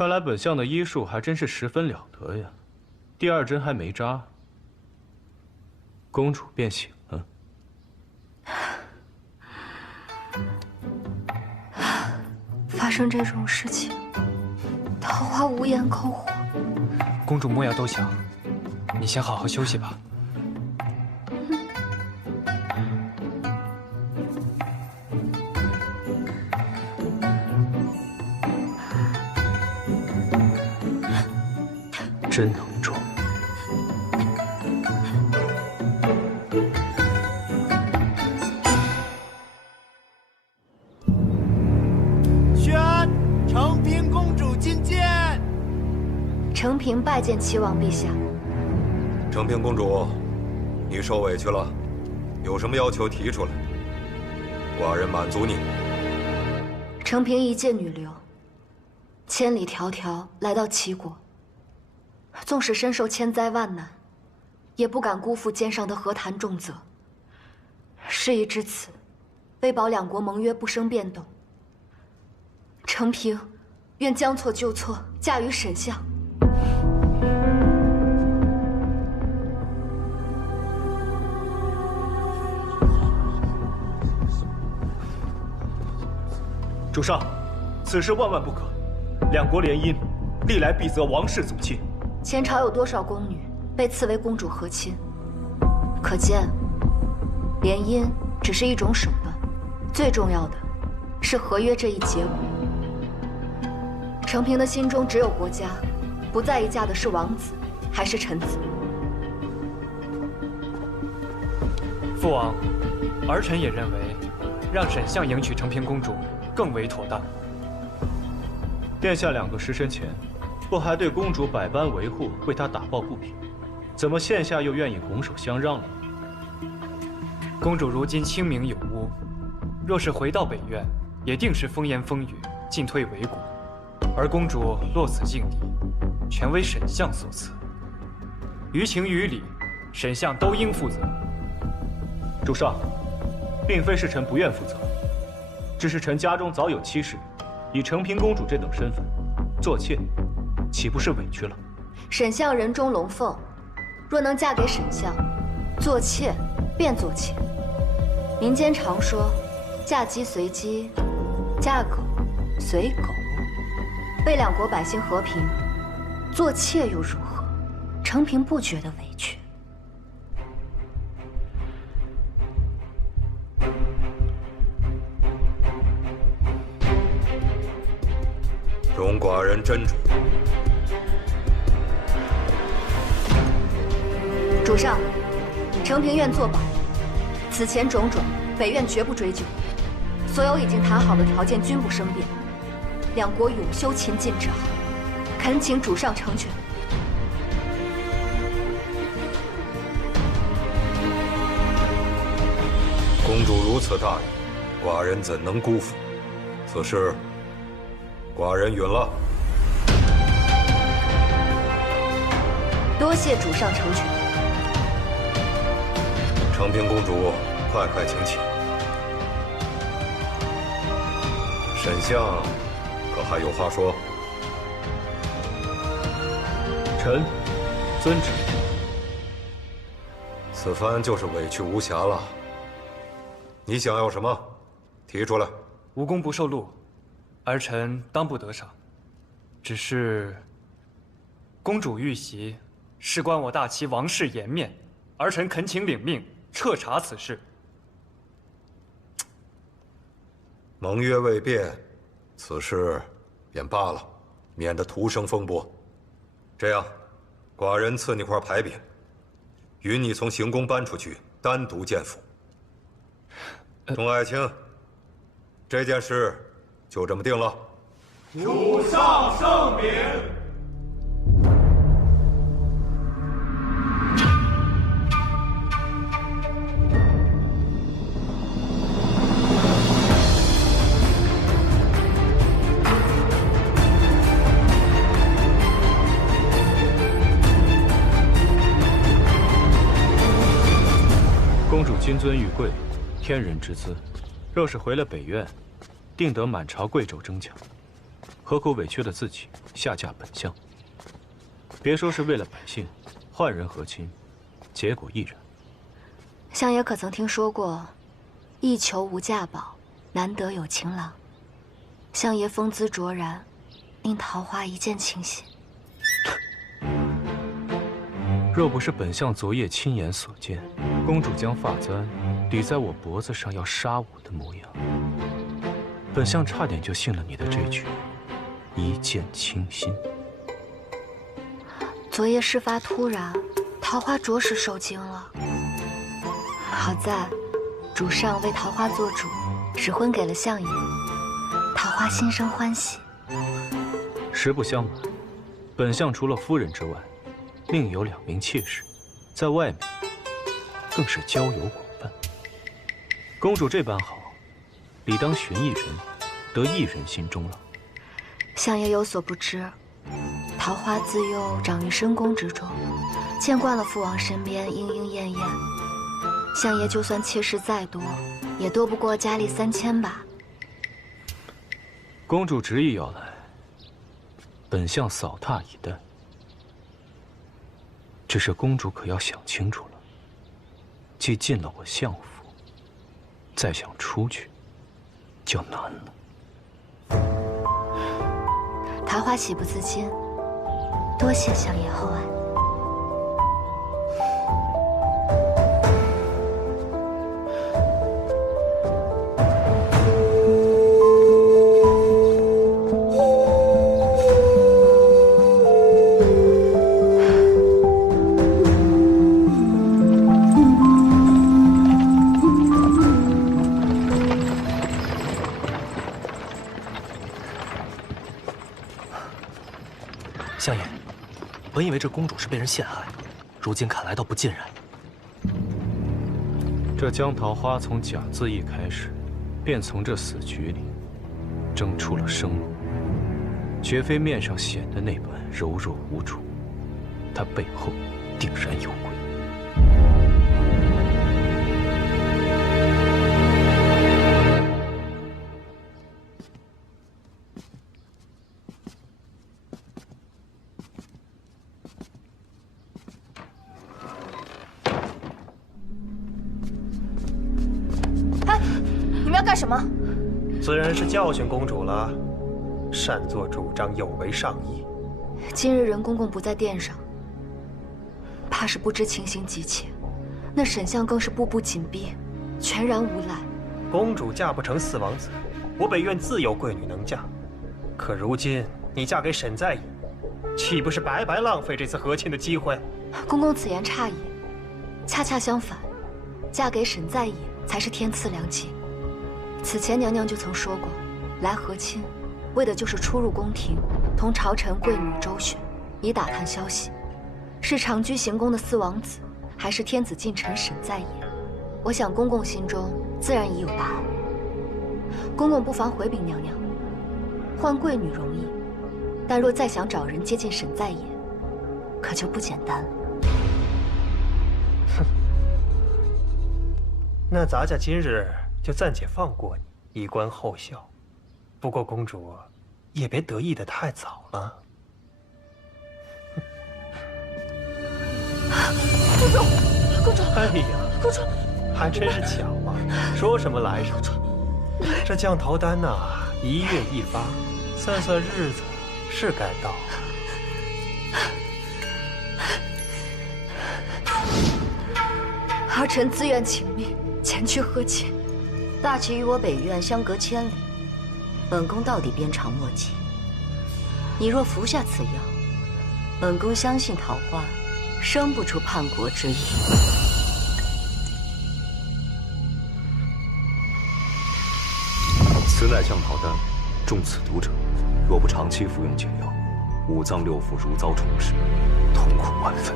看来本相的医术还真是十分了得呀。第二针还没扎，公主便醒了。发生这种事情，桃花无颜篝火。公主莫要多想，你先好好休息吧。真能装。宣承平公主觐见。承平拜见齐王陛下。承平公主，你受委屈了，有什么要求提出来，寡人满足你。承平一介女流，千里迢迢来到齐国，纵使身受千灾万难，也不敢辜负肩上的和谈重责。事已至此，为保两国盟约不生变动，承平愿将错就错，嫁于沈相。主上，此事万万不可。两国联姻，历来必择王室祖亲。前朝有多少宫女被赐为公主和亲？可见，联姻只是一种手段，最重要的是合约这一结果。承平的心中只有国家，不在意嫁的是王子还是臣子。父王，儿臣也认为，让沈相迎娶承平公主更为妥当。殿下2个时辰前，不还对公主百般维护，为她打抱不平，怎么现下又愿意拱手相让了？公主如今清明有污，若是回到北院，也定是风言风语，进退维谷。而公主落此境地，全为沈相所赐，于情于理，沈相都应负责。主上，并非是臣不愿负责，只是臣家中早有妻室，以承平公主这等身份，做妾，岂不是委屈了？沈相人中龙凤，若能嫁给沈相，做妾便做妾。民间常说，嫁鸡随鸡，嫁狗随狗。为两国百姓和平，做妾又如何？承平不觉得委屈。容寡人斟酌。主上，承平愿作保，此前种种，北院绝不追究。所有已经谈好的条件均不生变，两国永修秦晋之好，恳请主上成全。公主如此大义，寡人怎能辜负？此事，寡人允了。多谢主上成全。承平公主，快快请起。沈相，可还有话说？臣遵旨。此番就是委屈无暇了。你想要什么？提出来。无功不受禄，儿臣当不得赏。只是公主遇袭，事关我大齐王室颜面，儿臣恳请领命，彻查此事。盟约未变，此事便罢了，免得徒生风波。这样，寡人赐你块牌匾，允你从行宫搬出去，单独见府。众爱卿，这件事就这么定了。主上圣明。公主君尊玉贵，天人之姿，若是回了北院，定得满朝贵胄争抢。何苦委屈了自己下嫁本相？别说是为了百姓，换人和亲，结果亦然。相爷可曾听说过“一求无价宝，难得有情郎”？相爷风姿卓然，令桃花一见倾心。若不是本相昨夜亲眼所见，公主将发簪抵在我脖子上要杀我的模样，本相差点就信了你的这句“一见倾心”。昨夜事发突然，桃花着实受惊了。好在主上为桃花做主，使婚给了相爷，桃花心生欢喜。实不相瞒，本相除了夫人之外，另有2名妾室，在外面更是交友广泛。公主这般好，理当寻一人，得一人心中了。相爷有所不知，桃花自幼长于深宫之中，见惯了父王身边莺莺燕燕。相爷就算妾室再多，也多不过佳丽3000吧。公主执意要来，本相扫榻以待。只是公主可要想清楚了，既进了我相府，再想出去，就难了。桃花喜不自禁，多谢相爷厚爱。相爷，本以为这公主是被人陷害，如今看来倒不尽然。这江桃花从假字一开始，便从这死局里争出了生路，绝非面上显的那般柔弱无主，她背后定然有鬼。干什么？自然是教训公主了，擅作主张，有违上意。今日任公公不在殿上，怕是不知情形急切。那沈相更是步步紧逼，全然无赖。公主嫁不成四王子，我北院自有贵女能嫁。可如今你嫁给沈在意，岂不是白白浪费这次和亲的机会？公公此言差矣，恰恰相反，嫁给沈在意才是天赐良机。此前娘娘就曾说过，来和亲，为的就是出入宫廷，同朝臣贵女周旋，以打探消息，是长居行宫的四王子，还是天子近臣沈在也？我想公公心中自然已有答案。公公不妨回禀娘娘，换贵女容易，但若再想找人接近沈在也，可就不简单了。哼，那咱家今日就暂且放过你，以观后效。不过公主也别得意得太早了。公主，公主，哎呀，公主，还真是巧啊！说什么来什么。这降桃丹呐，一月一发，算算日子是该到。儿臣自愿请命前去和亲。大齐与我北院相隔千里，本宫到底鞭长莫及。你若服下此药，本宫相信桃花生不出叛国之意。此乃降桃丹，中此毒者，若不长期服用解药，五脏六腑如遭虫噬，痛苦万分。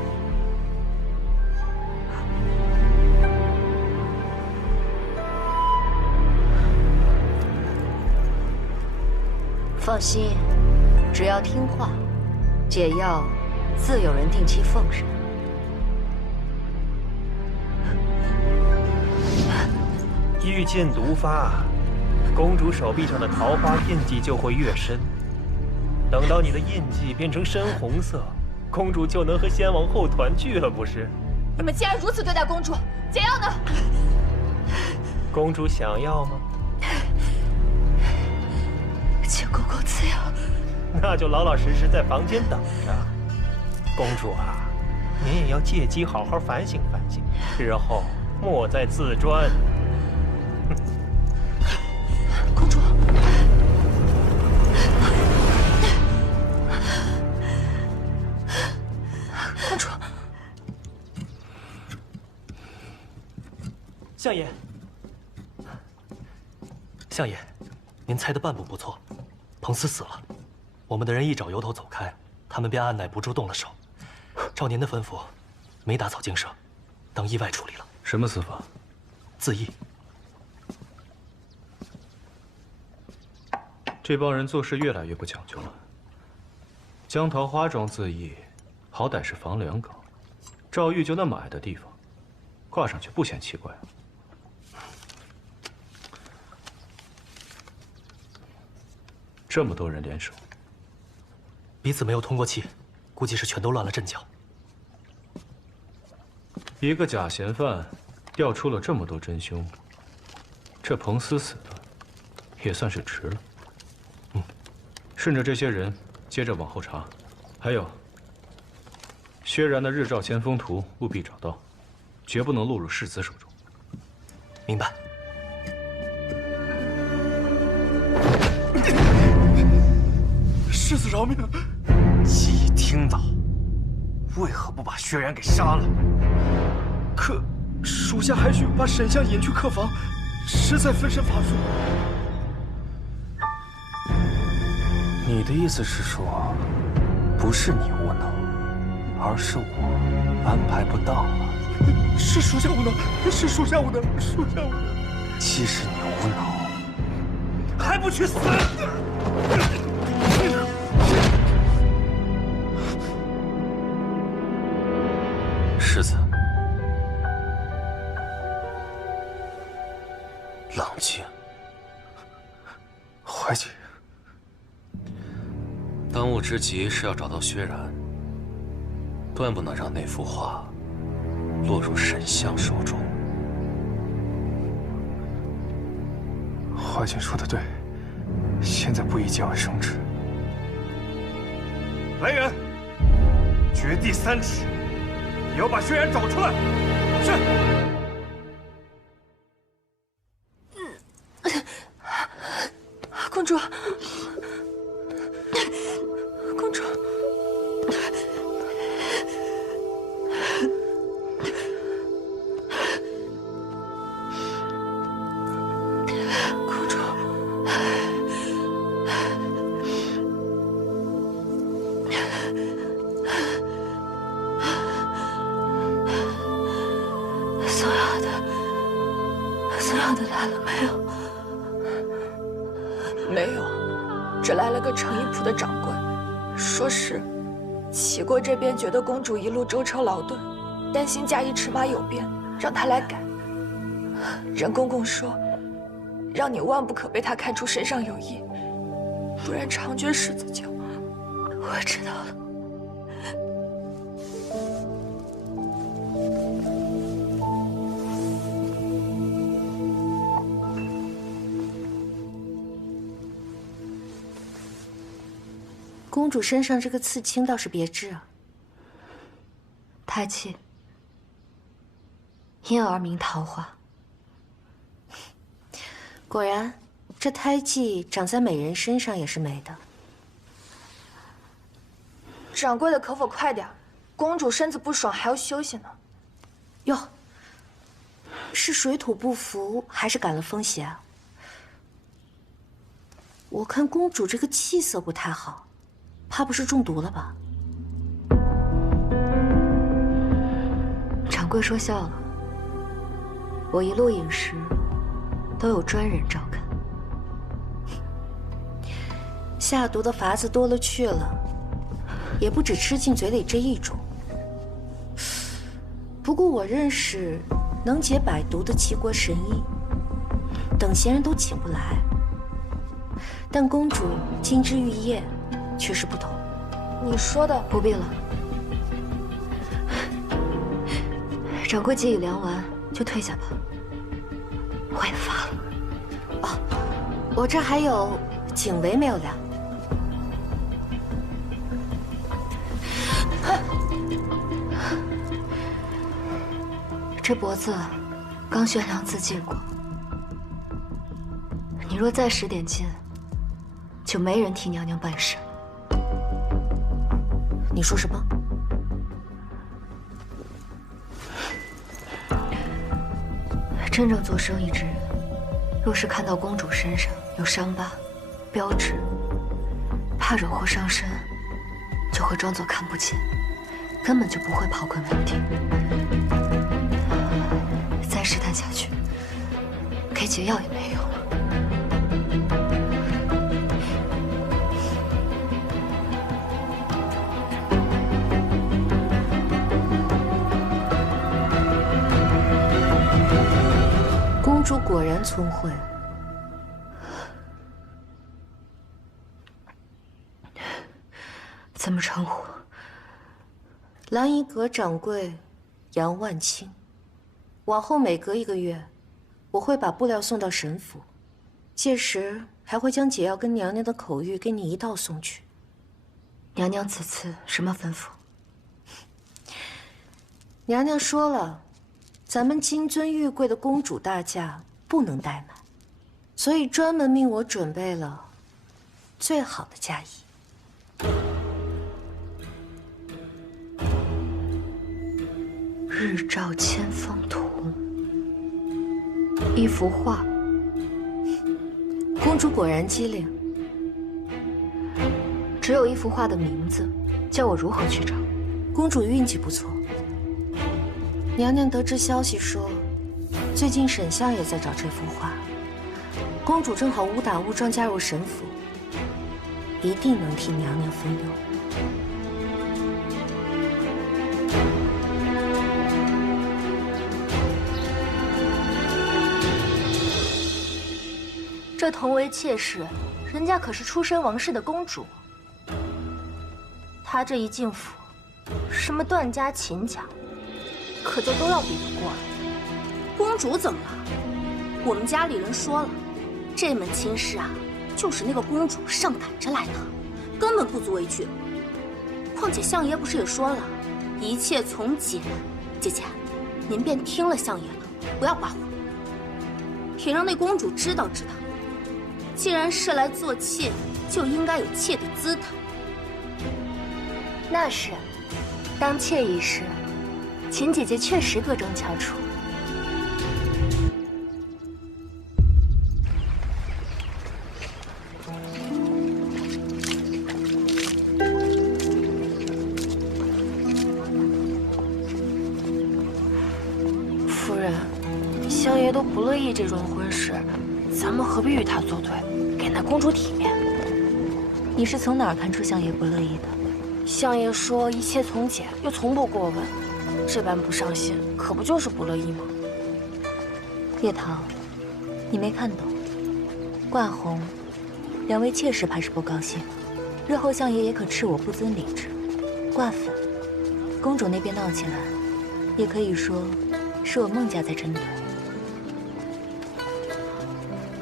放心，只要听话，解药自有人定期奉上。遇见毒发，公主手臂上的桃花印记就会越深，等到你的印记变成深红色，公主就能和先王后团聚了，不是？你们竟然如此对待公主，解药呢？公主想要吗？请公公赐药。那就老老实实在房间等着。公主啊，您也要借机好好反省反省，日后莫再自专。公主，公主，相爷，相爷，您猜的半步不错，彭斯死了。我们的人一找由头走开，他们便按耐不住动了手。照您的吩咐，没打草惊蛇，当意外处理了。什么死法？自缢。这帮人做事越来越不讲究了。江桃花庄自缢，好歹是房梁岗，赵玉就那么矮的地方，挂上去不嫌奇怪啊？这么多人联手，彼此没有通过气，估计是全都乱了阵脚。一个假嫌犯调出了这么多真凶，这彭斯死的也算是值了。顺着这些人，接着往后查，还有薛然的日照先锋图务必找到，绝不能落入世子手中。明白。世子饶命！既已听到，为何不把薛然给杀了？可属下还需把沈相引去客房，实在分身乏术。你的意思是说，不是你无能，而是我安排不当了？是属下无能，是属下无能，属下无能。既是你无能，还不去死！世子，冷静。怀瑾，当务之急是要找到薛然，断不能让那幅画落入沈相手中。怀瑾说的对，现在不宜节外生枝。来人，掘地3尺，也要把薛然找出来。是。公主，公主，公主，送药的来了没有？没有，只来了个成衣铺的掌柜，说是齐国这边觉得公主一路舟车劳顿，担心嫁衣驰马有变，让他来改。任公公说，让你万不可被他看出身上有异，不然长绝世子酒。我知道了。公主身上这个刺青倒是别致啊。胎气，因而名桃花。果然，这胎记长在美人身上也是美的。掌柜的，可否快点？公主身子不爽，还要休息呢。哟，是水土不服，还是感了风邪啊？我看公主这个气色不太好，怕不是中毒了吧？掌柜说笑了，我一路饮食都有专人照看。下毒的法子多了去了，也不止吃进嘴里这一种。不过我认识能解百毒的齐国神医，等闲人都请不来。但公主金枝玉叶，确实不同。你说的不必了。掌柜既已量完，就退下吧。我也发了。哦，我这还有颈围没有量。这脖子刚悬梁自尽过，你若再使点劲，就没人替娘娘办事。你说什么？真正做生意之人，若是看到公主身上有伤疤、标志，怕惹祸上身，就会装作看不见，根本就不会刨根问底。再试探下去，给解药也没用了。公主果然聪慧。怎么称呼？兰衣阁掌柜杨万清。往后每隔1个月，我会把布料送到神府，届时还会将解药跟娘娘的口谕给你一道送去。娘娘此次什么吩咐？娘娘说了，咱们金尊玉贵的公主大驾不能怠慢，所以专门命我准备了最好的嫁衣。日照千峰图，一幅画。公主果然机灵。只有一幅画的名字，叫我如何去找？公主运气不错。娘娘得知消息说，最近沈相也在找这幅画。公主正好误打误撞加入神府，一定能替娘娘分忧。这同为妾室，人家可是出身王室的公主。她这一进府，什么段家、秦家，可就都要比得过了。公主怎么了？我们家里人说了，这门亲事啊，就是那个公主上赶着来的，根本不足为惧。况且相爷不是也说了，一切从简。姐姐，您便听了相爷的，不要挂火，也让那公主知道知道。既然是来做妾，就应该有妾的姿态。那是，当妾一事，秦姐姐确实各中翘楚。夫人，相爷都不乐意这桩婚事，咱们何必与他作对，给那公主体面？你是从哪儿看出相爷不乐意的？相爷说一切从简，又从不过问，这般不上心，可不就是不乐意吗？叶桃，你没看懂，挂红，两位妾室怕是不高兴，日后相爷也可斥我不遵礼制。挂粉，公主那边闹起来，也可以说是我孟家在针对。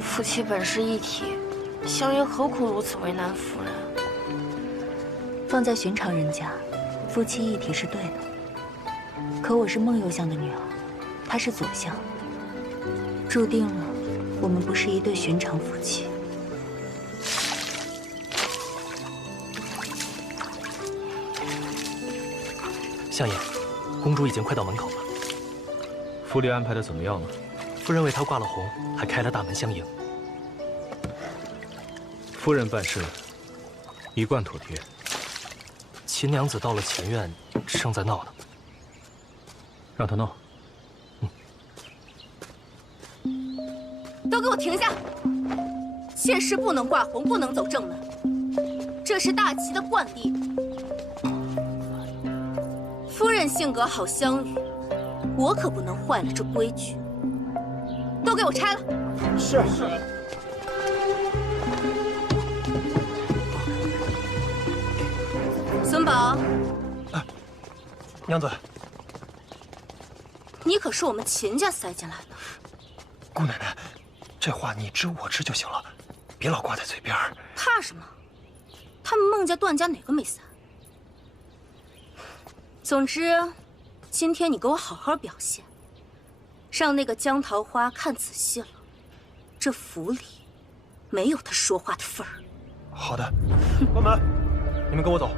夫妻本是一体，相爷何苦如此为难夫人？放在寻常人家，夫妻一体是对的。可我是孟右相的女儿，她是左相，注定了我们不是一对寻常夫妻。相爷，公主已经快到门口了。府里安排的怎么样了？夫人为她挂了红，还开了大门相迎。夫人办事一贯妥帖。秦娘子到了前院，正在闹呢。让她闹。都给我停下！妾室不能挂红，不能走正门，这是大齐的惯例。夫人性格好相与，我可不能坏了这规矩。都给我拆了！是。文宝，娘子，你可是我们秦家塞进来的。姑奶奶，这话你知我知就行了，别老挂在嘴边。怕什么？他们孟家、段家哪个没塞？总之，今天你给我好好表现，让那个江桃花看仔细了，这府里没有他说话的份儿。好的，关门，你们跟我走。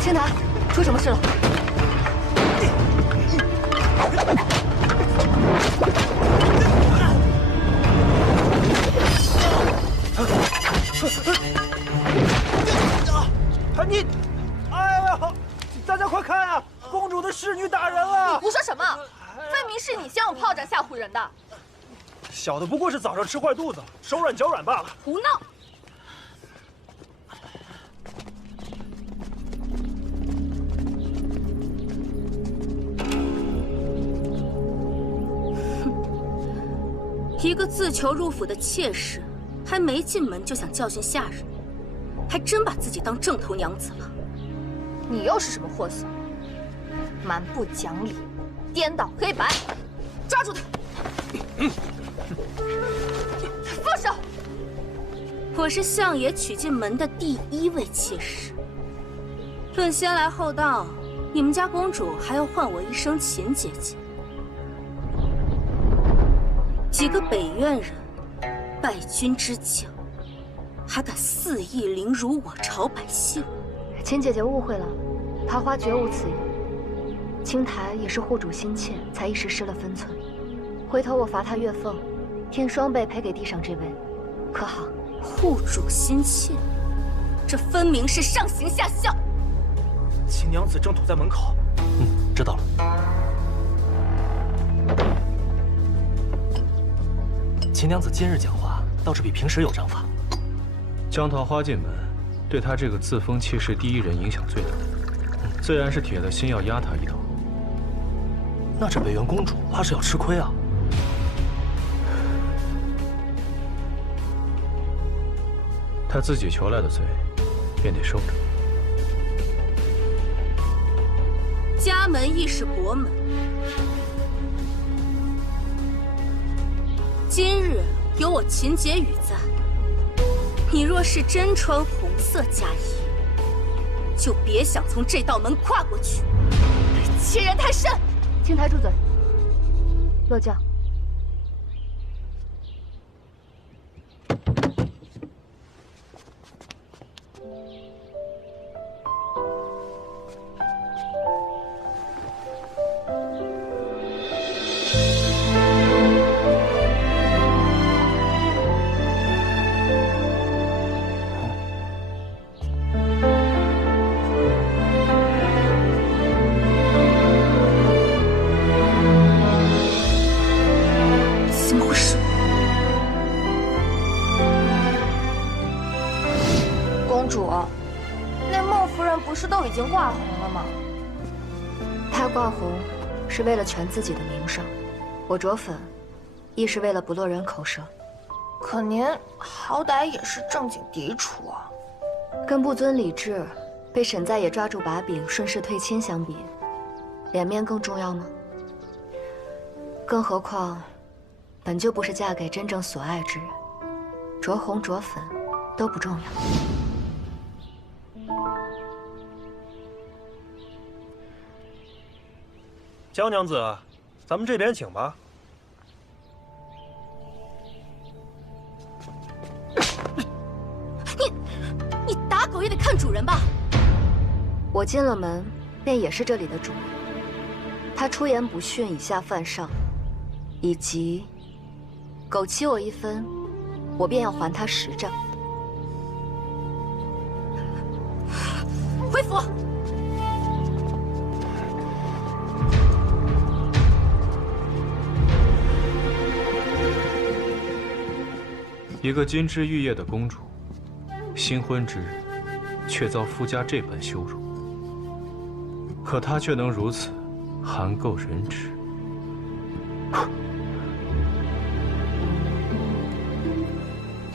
青檀，出什么事了？你，哎呀，大家快看啊！公主的侍女打人了！你胡说什么？分明是你先用炮仗吓唬人的。小的不过是早上吃坏肚子，手软脚软罢了。胡闹！一个自求入府的妾室，还没进门就想教训下人，还真把自己当正头娘子了。你又是什么货色？蛮不讲理，颠倒黑白！抓住他！放手！我是相爷娶进门的第一位妾室。论先来后到，你们家公主还要唤我一声秦姐姐。几个北院人，败军之将，还敢肆意凌辱我朝百姓？秦姐姐误会了，桃花绝无此意。青檀也是护主心切，才一时失了分寸。回头我罚她月俸，添双倍赔给地上这位，可好？护主心切，这分明是上行下效。秦娘子正堵在门口。知道了。秦娘子今日讲话倒是比平时有章法。江桃花进门，对她这个自封妾室第一人影响最大，自然是铁了心要压她一头。那这北院公主怕是要吃亏啊！她自己求来的罪，便得受着。家门亦是国门，今日有我秦姐羽在，你若是真穿红色嫁衣，就别想从这道门跨过去。欺人太甚！青檀住嘴，落轿。已经挂红了吗？她挂红是为了全自己的名声，我着粉亦是为了不落人口舌。可您好歹也是正经嫡出啊，跟不遵礼制，被沈在野抓住把柄，顺势退亲相比，脸面更重要吗？更何况，本就不是嫁给真正所爱之人，着红着粉都不重要。江娘子，咱们这边请吧。你打狗也得看主人吧？我进了门，便也是这里的主人。他出言不逊，以下犯上，以及狗欺我一分，我便要还他10丈。回府。一个金枝玉叶的公主，新婚之日，却遭夫家这般羞辱。可她却能如此含垢忍耻，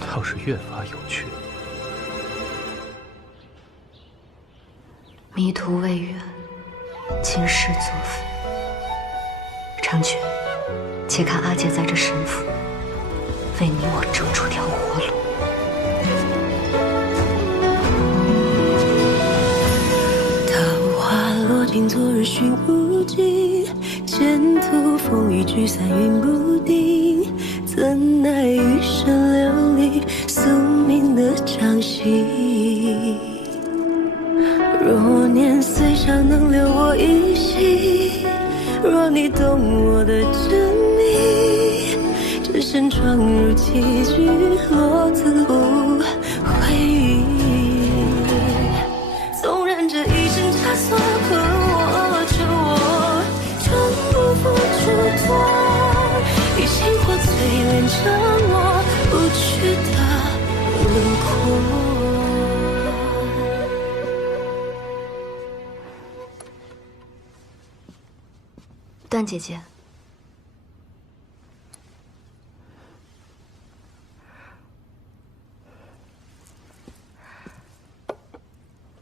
倒是越发有趣。迷途未远，今世作废。长裙，且看阿姐在这神府，为你我争出条活路。桃花落尽，昨日寻无尽，前途风雨聚散云不定，怎奈余生流离，宿命的掌心。若年岁尚能留我一息，若你懂我的真秘，只身闯入棋局，落自无悔意。纵然这一生枷锁，可握着我，终不负嘱托，以情火淬炼成我不屈的轮廓。段姐姐，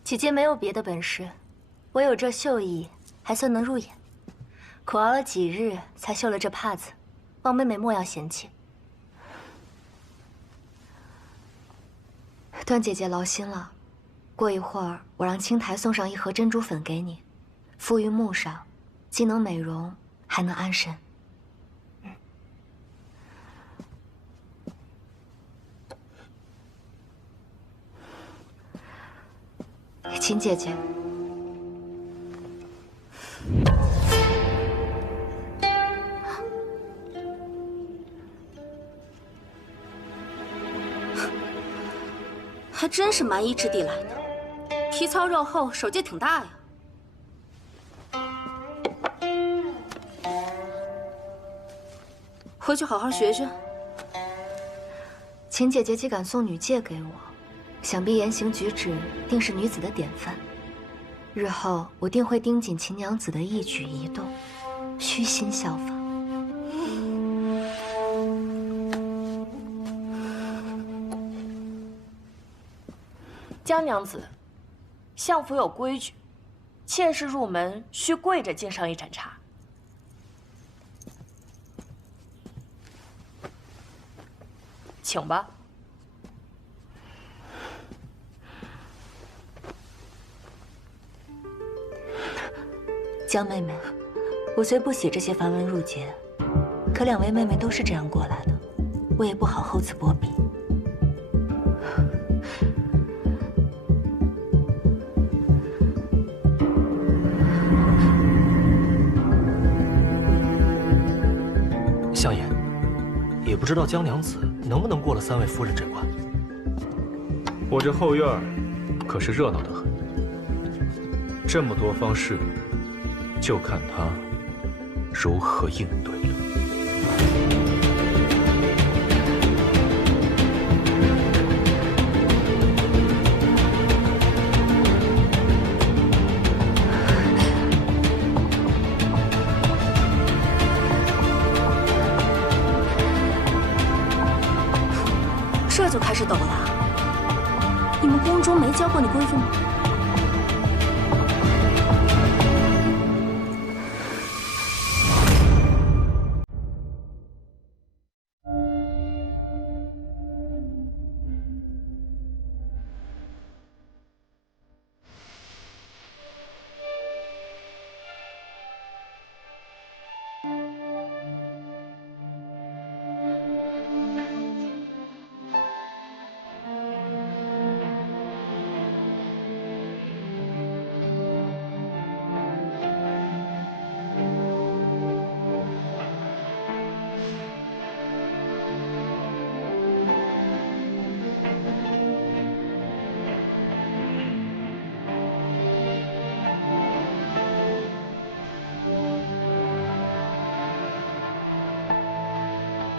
姐姐没有别的本事，我有这绣艺，还算能入眼。苦熬了几日，才绣了这帕子，望妹妹莫要嫌弃。段姐姐劳心了，过一会儿我让青台送上一盒珍珠粉给你，敷于目上。既能美容，还能安神。秦姐姐，还真是蛮夷之地来的，皮糙肉厚，手劲挺大呀。回去好好学学。秦姐姐既敢送女戒给我，想必言行举止定是女子的典范。日后我定会盯紧秦娘子的一举一动，虚心效仿。江娘子，相府有规矩，妾室入门需跪着敬上一盏茶。请吧。江妹妹，我虽不喜这些繁文缛节，可两位妹妹都是这样过来的，我也不好厚此薄彼。相爷，也不知道江娘子能不能过了3位夫人这关。我这后院可是热闹得很，这么多方侍女，就看她如何应对了。这就开始抖了？你们宫中没教过你规矩吗？